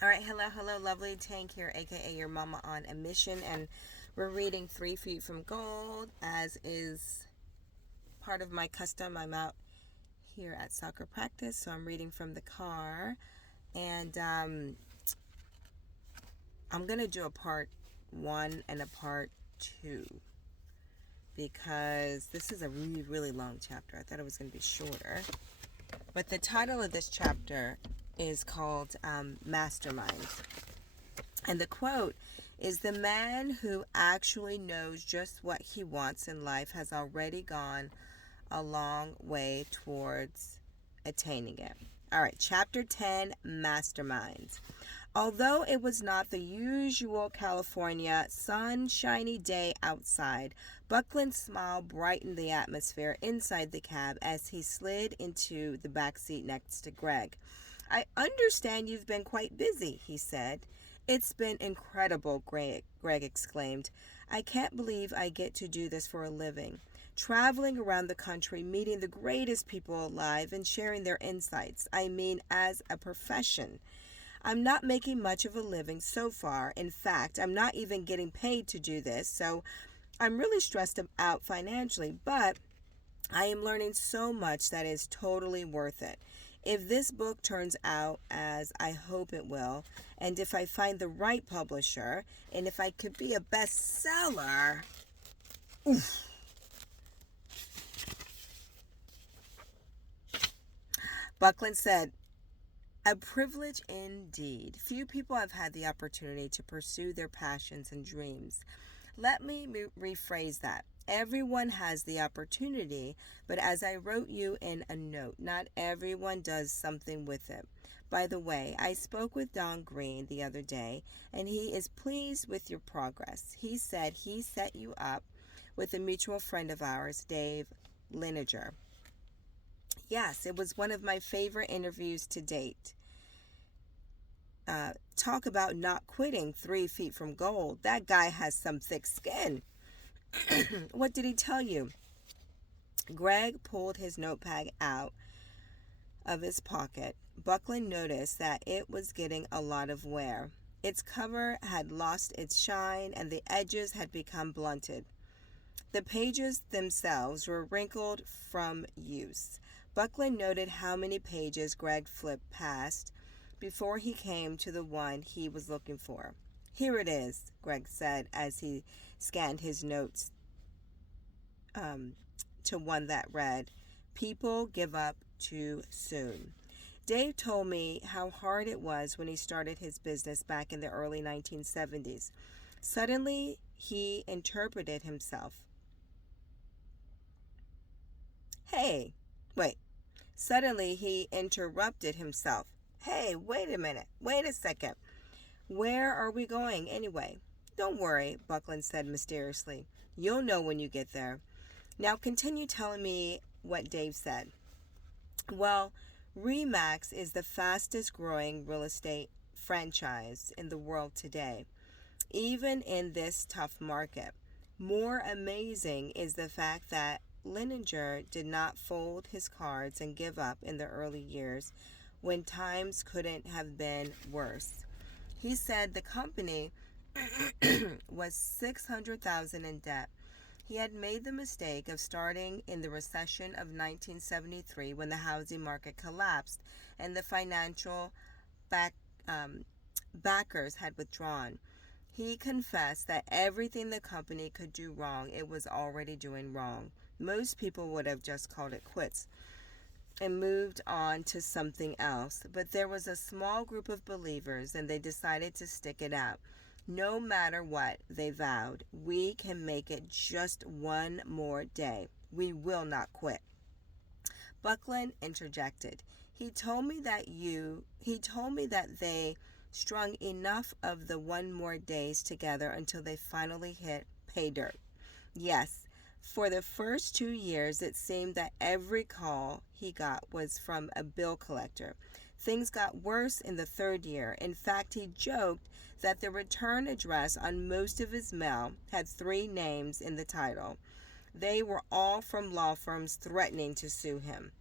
All right, hello, Lovely Tang here, aka your mama on a mission, and we're reading 3 Feet from Gold, as is part of my custom. I'm out here at soccer practice, so I'm reading from the car, and I'm gonna do a part one and a part two because this is a really long chapter. I thought it was gonna be shorter, but the title of this chapter is called Mastermind. And the quote is: "The man who actually knows just what he wants in life has already gone a long way towards attaining it." All right, chapter 10, Masterminds. Although it was not the usual California sunshiny day outside, Buckland's smile brightened the atmosphere inside the cab as he slid into the back seat next to Greg. "I understand you've been quite busy," he said. "It's been incredible," Greg exclaimed. "I can't believe I get to do this for a living. Traveling around the country, meeting the greatest people alive, and sharing their insights. I mean, as a profession. I'm not making much of a living so far. In fact, I'm not even getting paid to do this, so I'm really stressed out financially, but I am learning so much that is totally worth it. If this book turns out as I hope it will, and if I find the right publisher, and if I could be a bestseller." Oof. Buckland said, "A privilege indeed. Few people have had the opportunity to pursue their passions and dreams. Let me rephrase that. Everyone has the opportunity, but as I wrote you in a note, not everyone does something with it. By the way, I spoke with Don Green the other day, and he is pleased with your progress. He said he set you up with a mutual friend of ours, Dave Lineger. Yes, it was one of my favorite interviews to date. Talk about not quitting 3 feet from gold. That guy has some thick skin." "What did he tell you?" Greg pulled his notepad out of his pocket. Buckland noticed that it was getting a lot of wear. Its cover had lost its shine and the edges had become blunted. The pages themselves were wrinkled from use. Buckland noted how many pages Greg flipped past before he came to the one he was looking for. "Here it is," Greg said as he scanned his notes to one that read, "People give up too soon." Dave told me how hard it was when he started his business back in the early 1970s. Suddenly, he interpreted himself. Hey, wait. Suddenly, he interrupted himself. "Hey, wait a minute. Wait a second. Where are we going anyway?" "Don't worry," Buckland said mysteriously. "You'll know when you get there. Now continue telling me what Dave said." "Well, Remax is the fastest growing real estate franchise in the world today, even in this tough market. More amazing is the fact that Linenger did not fold his cards and give up in the early years when times couldn't have been worse. He said the company was $600,000 in debt. He had made the mistake of starting in the recession of 1973 when the housing market collapsed and the financial back, backers had withdrawn. He confessed that everything the company could do wrong, it was already doing wrong. Most people would have just called it quits and moved on to something else. But there was a small group of believers, and they decided to stick it out. No matter what, they vowed, we can make it just one more day. We will not quit. Buckland interjected. He told me that they strung enough of the one more days together until they finally hit pay dirt. Yes, for the first 2 years, it seemed that every call he got was from a bill collector. Things got worse in the third year. In fact, he joked that the return address on most of his mail had 3 names in the title. They were all from law firms threatening to sue him.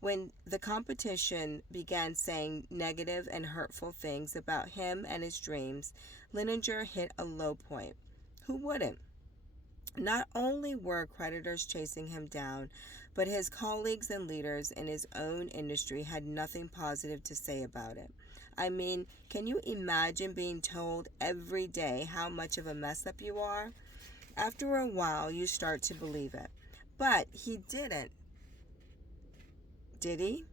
When the competition began saying negative and hurtful things about him and his dreams, Lininger hit a low point. Who wouldn't? Not only were creditors chasing him down, but his colleagues and leaders in his own industry had nothing positive to say about it. I mean, can you imagine being told every day how much of a mess up you are? After a while, you start to believe it. But he didn't, did he?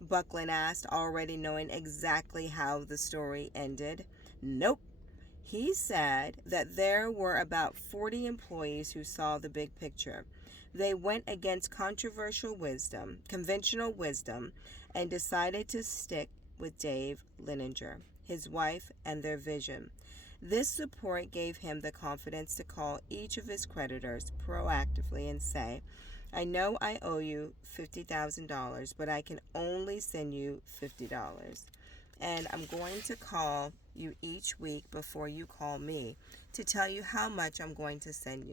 Buckland asked, already knowing exactly how the story ended. Nope. He said that there were about 40 employees who saw the big picture. They went against conventional wisdom, and decided to stick with Dave Lininger, his wife, and their vision. This support gave him the confidence to call each of his creditors proactively and say, I know I owe you $50,000, but I can only send you $50. And I'm going to call you each week before you call me to tell you how much I'm going to send.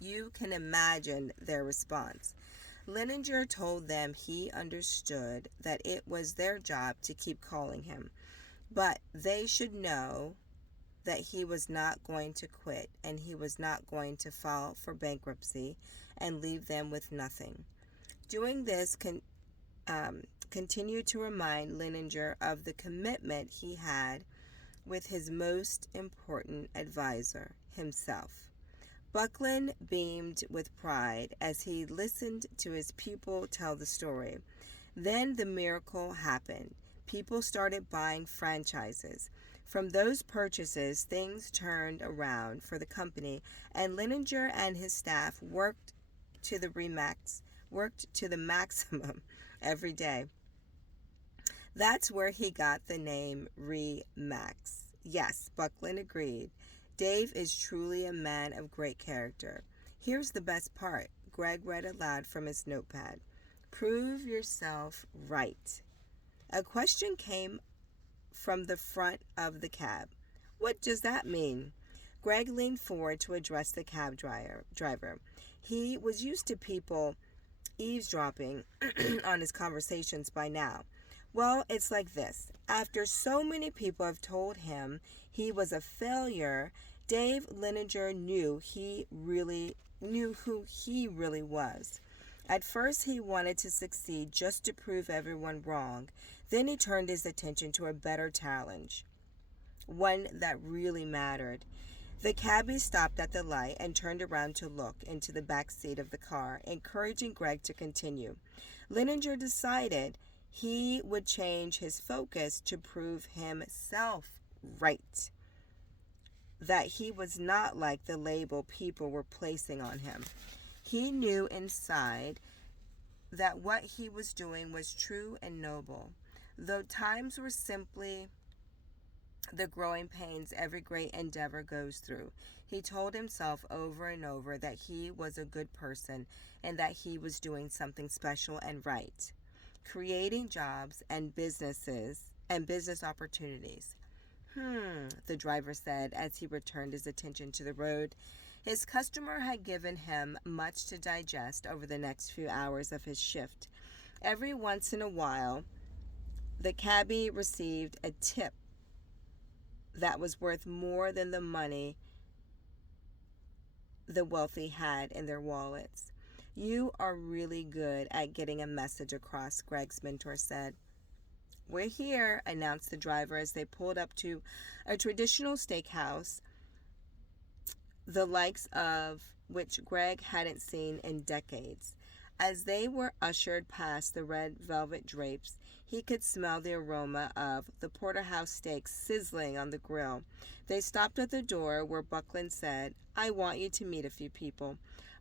You can imagine their response. Lininger told them he understood that it was their job to keep calling him, but they should know that he was not going to quit and he was not going to file for bankruptcy and leave them with nothing. Doing this continued to remind Lininger of the commitment he had with his most important advisor, himself. Buckland beamed with pride as he listened to his pupil tell the story. Then the miracle happened. People started buying franchises. From those purchases, things turned around for the company, and Lininger and his staff worked to the maximum every day. That's where he got the name Remax. Yes, Buckland agreed. Dave is truly a man of great character. Here's the best part. Greg read aloud from his notepad. Prove yourself right. A question came from the front of the cab. What does that mean? Greg leaned forward to address the cab driver. He was used to people eavesdropping on his conversations by now. Well, it's like this. After so many people have told him he was a failure, Dave Lininger knew who he really was. At first, he wanted to succeed just to prove everyone wrong. Then he turned his attention to a better challenge, one that really mattered. The cabbie stopped at the light and turned around to look into the back seat of the car, encouraging Greg to continue. Lininger decided he would change his focus to prove himself right, that he was not like the label people were placing on him. He knew inside that what he was doing was true and noble. Though times were simply the growing pains every great endeavor goes through, he told himself over and over that he was a good person and that he was doing something special and right, creating jobs and business opportunities. The driver said as he returned his attention to the road. His customer had given him much to digest over the next few hours of his shift. Every once in a while, the cabbie received a tip that was worth more than the money the wealthy had in their wallets. You are really good at getting a message across, Greg's mentor said. We're here, announced the driver as they pulled up to a traditional steakhouse, the likes of which Greg hadn't seen in decades. As they were ushered past the red velvet drapes, he could smell the aroma of the porterhouse steak sizzling on the grill. They stopped at the door where Buckland said, I want you to meet a few people,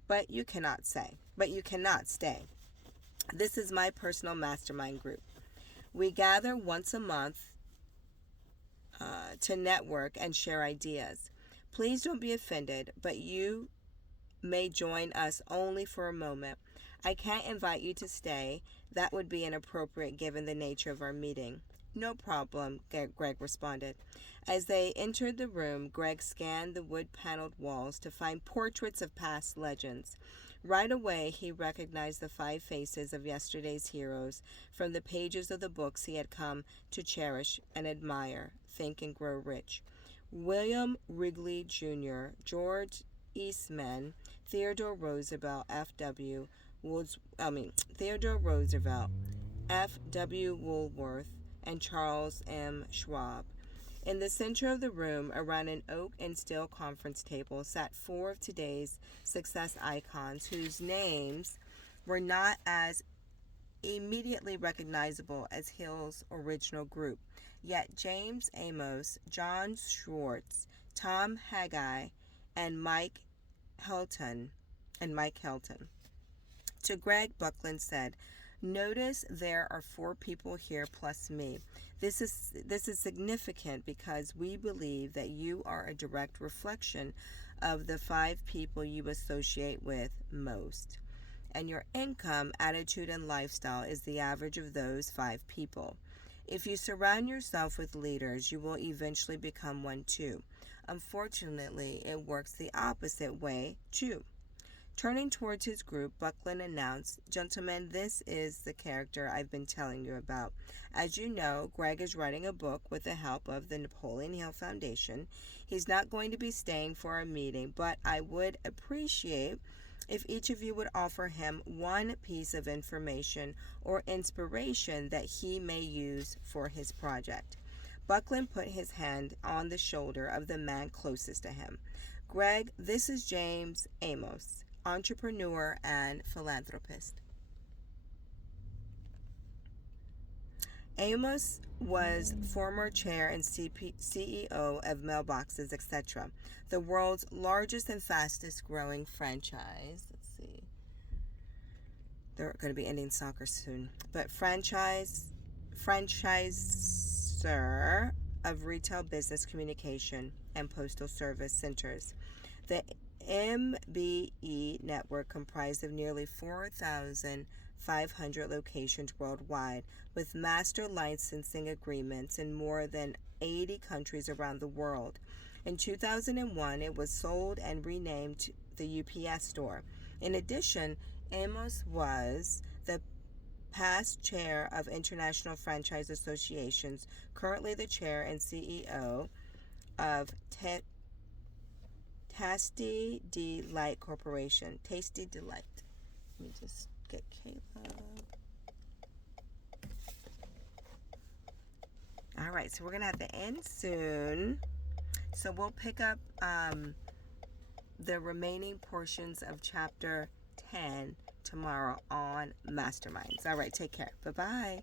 but you cannot stay. This is my personal mastermind group. We gather once a month to network and share ideas. Please don't be offended, but you may join us only for a moment. I can't invite you to stay. That would be inappropriate given the nature of our meeting. No problem, Greg responded. As they entered the room, Greg scanned the wood-paneled walls to find portraits of past legends. Right away, he recognized the five faces of yesterday's heroes from the pages of the books he had come to cherish and admire. Think and Grow Rich. William Wrigley Jr., George Eastman, Theodore Roosevelt, Theodore Roosevelt, F.W. Woolworth, and Charles M. Schwab. In the center of the room, around an oak and steel conference table, sat four of today's success icons whose names were not as immediately recognizable as Hill's original group. Yet James Amos, John Schwartz, Tom Haggai, and Mike Helton, To Greg, Buckland said, "Notice there are four people here plus me. This is significant because we believe that you are a direct reflection of the five people you associate with most. And your income, attitude, and lifestyle is the average of those five people. If you surround yourself with leaders, you will eventually become one too. Unfortunately, it works the opposite way too." Turning towards his group, Buckland announced, "Gentlemen, this is the character I've been telling you about. As you know, Greg is writing a book with the help of the Napoleon Hill Foundation. He's not going to be staying for our meeting, but I would appreciate if each of you would offer him one piece of information or inspiration that he may use for his project." Buckland put his hand on the shoulder of the man closest to him. "Greg, this is James Amos, entrepreneur and philanthropist." Amos was former chair and CEO of Mailboxes, etc., the world's largest and fastest growing franchise. Let's see. They're going to be ending soccer soon. But franchisor of retail business communication and postal service centers. The MBE network comprised of nearly 4,500 locations worldwide, with master licensing agreements in more than 80 countries around the world. In 2001, it was sold and renamed the UPS Store. In addition, Amos was the past chair of International Franchise Associations, currently the chair and CEO of Tasty Delight Corporation. Tasty Delight. Let me just get Caleb. All right, so we're going to have to end soon. So we'll pick up the remaining portions of Chapter 10 tomorrow on Masterminds. All right, take care. Bye-bye.